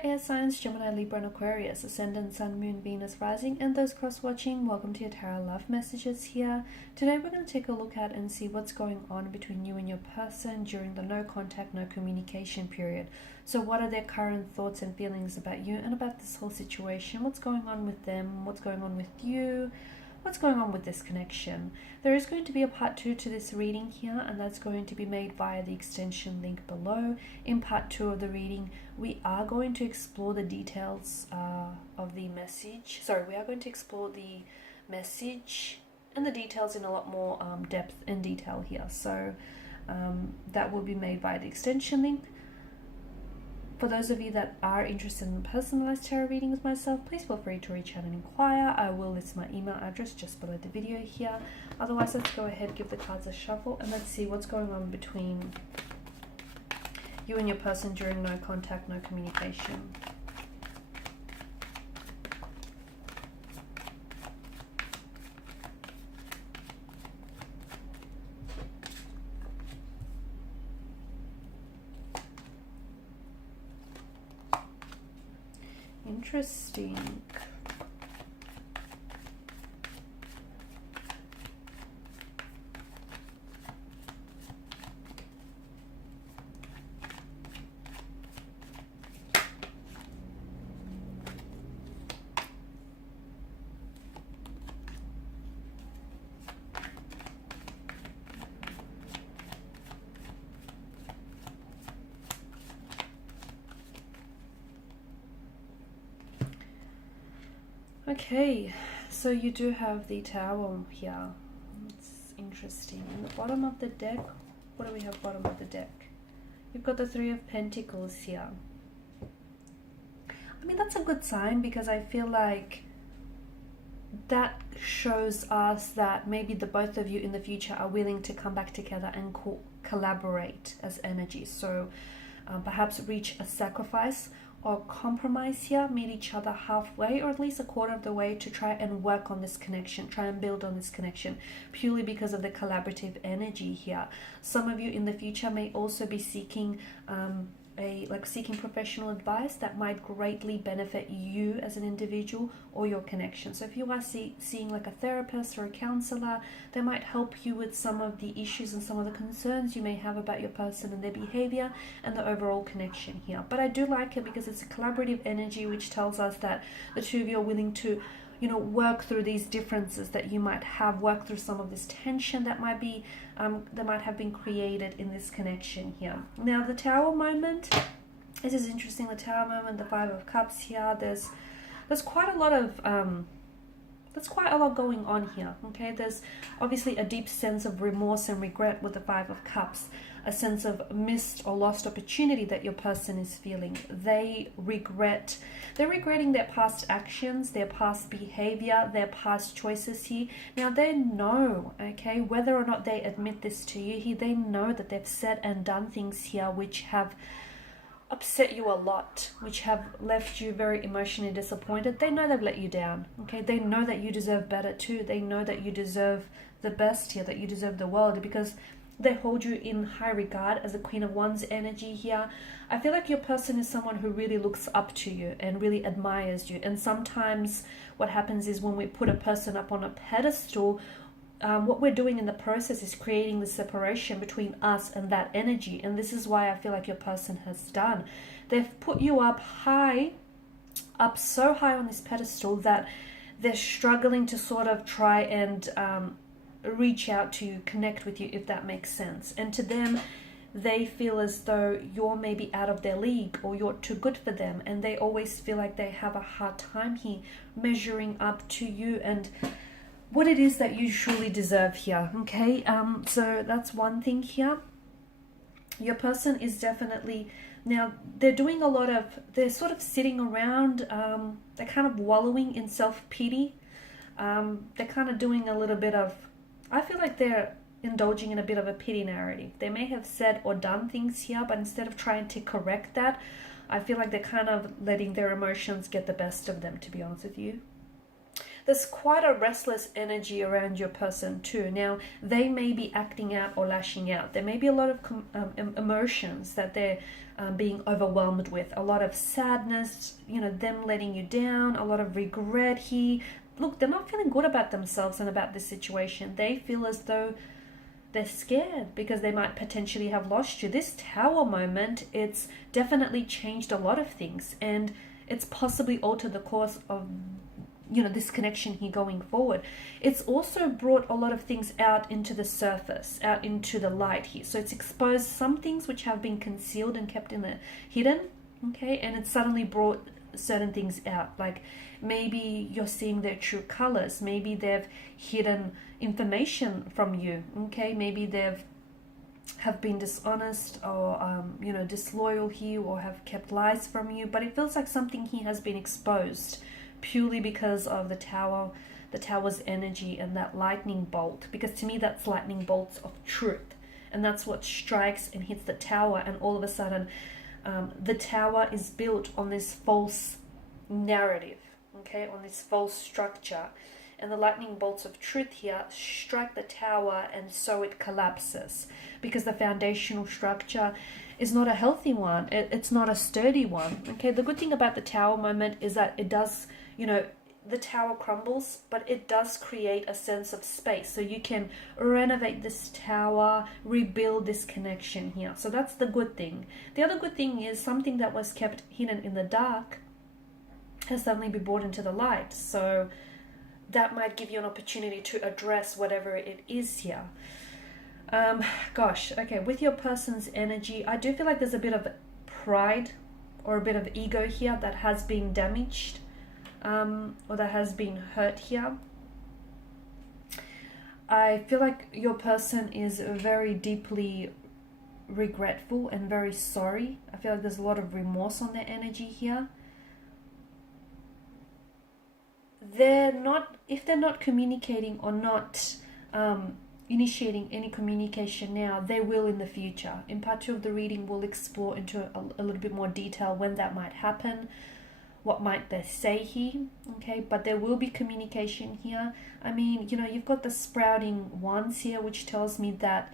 Hi air signs, Gemini, Libra and Aquarius, Ascendant, Sun, Moon, Venus, Rising, and those cross-watching, welcome to your Tarot Love Messages here. Today we're going to take a look at and see what's going on between you and your person during the no contact, no communication period. So what are their current thoughts and feelings about you and about this whole situation? What's going on with them? What's going on with you? What's going on with this connection? There is going to be a part 2 to this reading here, and that's going to be made via the extension link below. In part 2 of the reading, we are going to explore the details of the message. We are going to explore the message and the details in a lot more depth and detail here. So that will be made via the extension link. For those of you that are interested in personalized tarot readings myself, please feel free to reach out and inquire. I will list my email address just below the video here. Otherwise, let's go ahead, give the cards a shuffle, and let's see what's going on between you and your person during no contact, no communication. Interesting. Okay, so you do have the Tower here. It's interesting. In the bottom of the deck, what do we have bottom of the deck? You've got the Three of Pentacles here. I mean, that's a good sign because I feel like that shows us that maybe the both of you in the future are willing to come back together and collaborate as energy. So perhaps reach a sacrifice or compromise here, meet each other halfway or at least a quarter of the way to try and work on this connection, try and build on this connection, purely because of the collaborative energy here. Some of you in the future may also be seeking seeking professional advice that might greatly benefit you as an individual or your connection. So if you are seeing like a therapist or a counselor, they might help you with some of the issues and some of the concerns you may have about your person and their behavior and the overall connection here. But I do like it because it's a collaborative energy, which tells us that the two of you are willing to, you know, work through these differences that you might have, work through some of this tension that might be that might have been created in this connection here. Now the Tower moment, this is interesting. The Tower moment, the Five of Cups here. There's quite a lot of going on here. Okay, there's obviously a deep sense of remorse and regret with the Five of Cups, a sense of missed or lost opportunity that your person is feeling. They're regretting their past actions, their past behavior, their past choices here. Now they know, okay, whether or not they admit this to you here, they know that they've said and done things here which have upset you a lot, which have left you very emotionally disappointed. They know they've let you down, okay? They know that you deserve better too. They know that you deserve the best here, that you deserve the world, because they hold you in high regard as a Queen of Wands energy here. I feel like your person is someone who really looks up to you and really admires you. And sometimes what happens is when we put a person up on a pedestal, what we're doing in the process is creating the separation between us and that energy. And this is why I feel like your person has done. They've put you up high, up so high on this pedestal that they're struggling to sort of try and reach out to you, connect with you, if that makes sense. And to them, they feel as though you're maybe out of their league or you're too good for them. And they always feel like they have a hard time here measuring up to you and what it is that you truly deserve here. Okay, so that's one thing here. Your person is definitely, now they're doing a lot of, they're sort of sitting around, they're kind of wallowing in self-pity. They're kind of doing a little bit of, I feel like they're indulging in a bit of a pity narrative. They may have said or done things here, but instead of trying to correct that, I feel like they're kind of letting their emotions get the best of them, to be honest with you. there's quite a restless energy around your person too. Now, they may be acting out or lashing out. There may be a lot of emotions that they're being overwhelmed with. A lot of sadness, you know, them letting you down, a lot of regret here. Look, they're not feeling good about themselves and about this situation. They feel as though they're scared because they might potentially have lost you. This Tower moment, it's definitely changed a lot of things, and it's possibly altered the course of, you know, this connection here going forward. It's also brought a lot of things out into the surface, out into the light here. So it's exposed some things which have been concealed and kept in the hidden, okay? And it's suddenly brought certain things out. Like maybe you're seeing their true colors. Maybe they've hidden information from you, okay? Maybe they've have been dishonest or you know, disloyal here, or have kept lies from you. But it feels like something here has been exposed purely because of the tower's energy and that lightning bolt, because to me that's lightning bolts of truth, and that's what strikes and hits the tower. And all of a sudden the tower is built on this false narrative, okay, on this false structure, and the lightning bolts of truth here strike the tower, and so it collapses because the foundational structure is not a healthy one. It's not a sturdy one, okay? The good thing about the Tower moment is that it does, you know, the tower crumbles, but it does create a sense of space, so you can renovate this tower, rebuild this connection here. So that's the good thing. The other good thing is something that was kept hidden in the dark has suddenly been brought into the light, so that might give you an opportunity to address whatever it is here. Gosh, okay, with your person's energy, I do feel like there's a bit of pride or a bit of ego here that has been damaged, or that has been hurt here. I feel like your person is very deeply regretful and very sorry. I feel like there's a lot of remorse on their energy here. If they're not communicating or not initiating any communication now, they will in the future. In part 2 of the reading, we'll explore into a little bit more detail when that might happen, what might they say here, okay? But there will be communication here. I mean, you know, you've got the sprouting wands here, which tells me that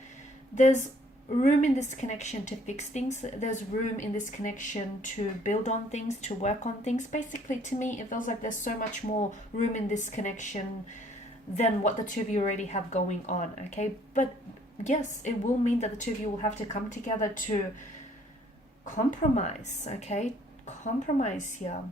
there's room in this connection to fix things. There's room in this connection to build on things, to work on things. Basically, to me, it feels like there's so much more room in this connection than what the two of you already have going on, okay? But yes, it will mean that the two of you will have to come together to compromise, okay? Compromise here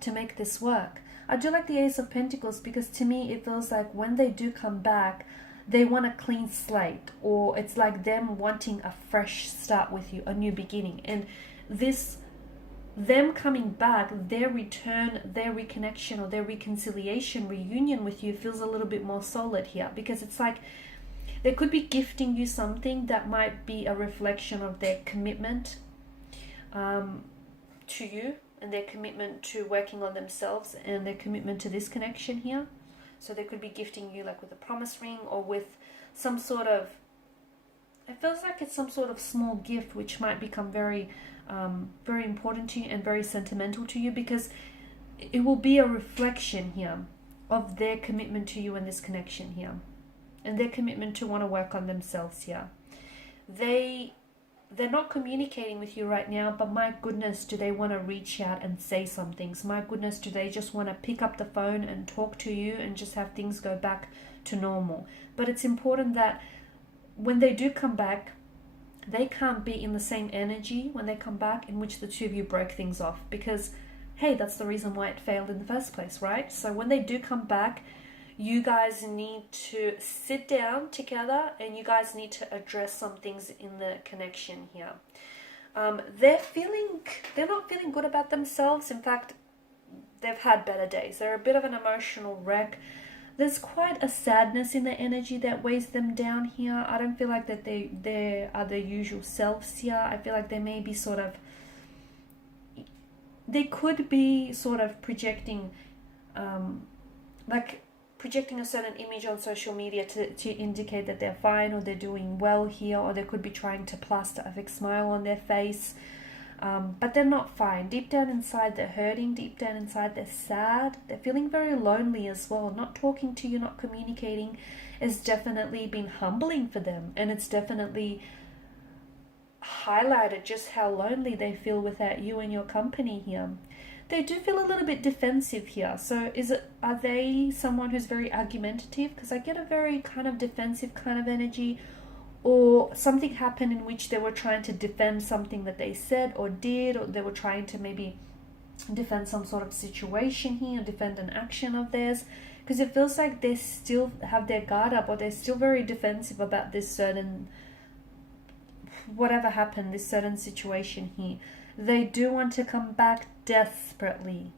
to make this work. I do like the Ace of Pentacles, because to me it feels like when they do come back, they want a clean slate, or it's like them wanting a fresh start with you, a new beginning. And this, them coming back, their return, their reconnection, or their reconciliation, reunion with you feels a little bit more solid here, because it's like they could be gifting you something that might be a reflection of their commitment to you, and their commitment to working on themselves, and their commitment to this connection here. So they could be gifting you like with a promise ring, or with some sort of, it feels like it's some sort of small gift which might become very very important to you and very sentimental to you, because it will be a reflection here of their commitment to you in this connection here, and their commitment to want to work on themselves here. They're not communicating with you right now, but my goodness, do they want to reach out and say some things? My goodness, do they just want to pick up the phone and talk to you and just have things go back to normal? But it's important that when they do come back, they can't be in the same energy when they come back in which the two of you broke things off, because hey, that's the reason why it failed in the first place, right? So when they do come back, you guys need to sit down together, and you guys need to address some things in the connection here. They're not feeling good about themselves. In fact, they've had better days. They're a bit of an emotional wreck. There's quite a sadness in their energy that weighs them down here. I don't feel like that they are their usual selves here. I feel like they may be they could be sort of projecting projecting a certain image on social media to indicate that they're fine or they're doing well here, or they could be trying to plaster a fake smile on their face. but they're not fine. Deep down inside, they're hurting. Deep down inside, they're sad. They're feeling very lonely as well. Not talking to you, not communicating has definitely been humbling for them, and it's definitely highlighted just how lonely they feel without you and your company here. They do feel a little bit defensive here. So are they someone who's very argumentative? Because I get a very kind of defensive kind of energy, or something happened in which they were trying to defend something that they said or did, or they were trying to maybe defend some sort of situation here, defend an action of theirs, because it feels like they still have their guard up, or they're still very defensive about this certain, whatever happened, this certain situation here. They do want to come back desperately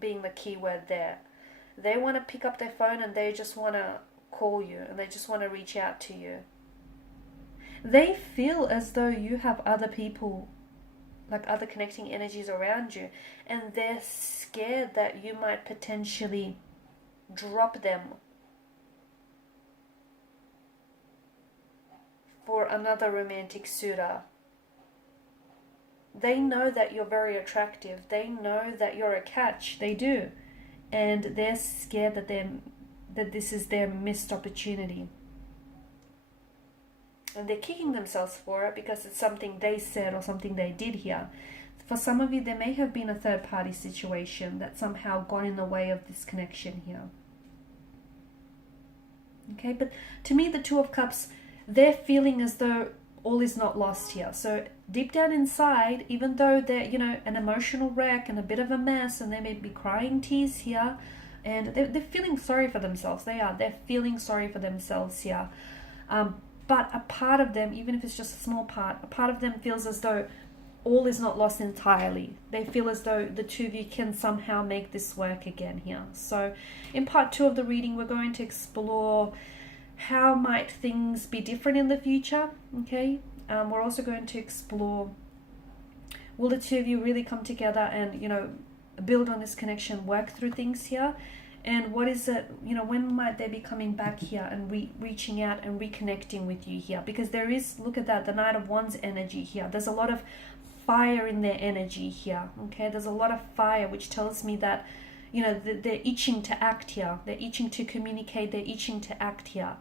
being the key word there. They want to pick up their phone and they just want to call you, and they just want to reach out to you. They feel as though you have other people, like other connecting energies around you, and they're scared that you might potentially drop them for another romantic suitor. They know that you're very attractive. They know that you're a catch. They do. And they're scared that this is their missed opportunity. And they're kicking themselves for it because it's something they said or something they did here. For some of you, there may have been a third-party situation that somehow got in the way of this connection here. Okay, but to me, the Two of Cups, they're feeling as though all is not lost here. So deep down inside, even though they're, an emotional wreck and a bit of a mess, and they may be crying tears here, and they're feeling sorry for themselves. They're feeling sorry for themselves here. But a part of them, even if it's just a small part, a part of them feels as though all is not lost entirely. They feel as though the two of you can somehow make this work again here. So in part 2 of the reading, we're going to explore how might things be different in the future, okay? We're also going to explore, will the two of you really come together and, build on this connection, work through things here? And what is it, when might they be coming back here and reaching out and reconnecting with you here? Because there is, look at that, the Knight of Wands energy here. There's a lot of fire in their energy here, okay? There's a lot of fire, which tells me that, they're itching to act here. They're itching to communicate. They're itching to act here.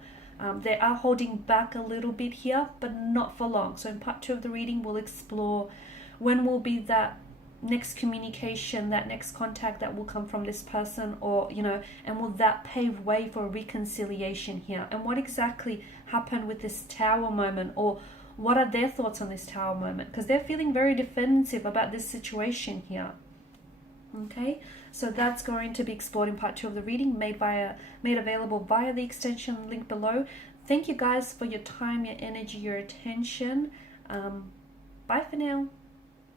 They are holding back a little bit here, but not for long. So in part 2 of the reading, we'll explore when will be that next communication, that next contact that will come from this person, or, and will that pave way for reconciliation here? And what exactly happened with this Tower moment, or what are their thoughts on this Tower moment? Because they're feeling very defensive about this situation here. Okay, so that's going to be explored in part 2 of the reading, made available via the extension link below. Thank you guys for your time, your energy, your attention. Bye for now.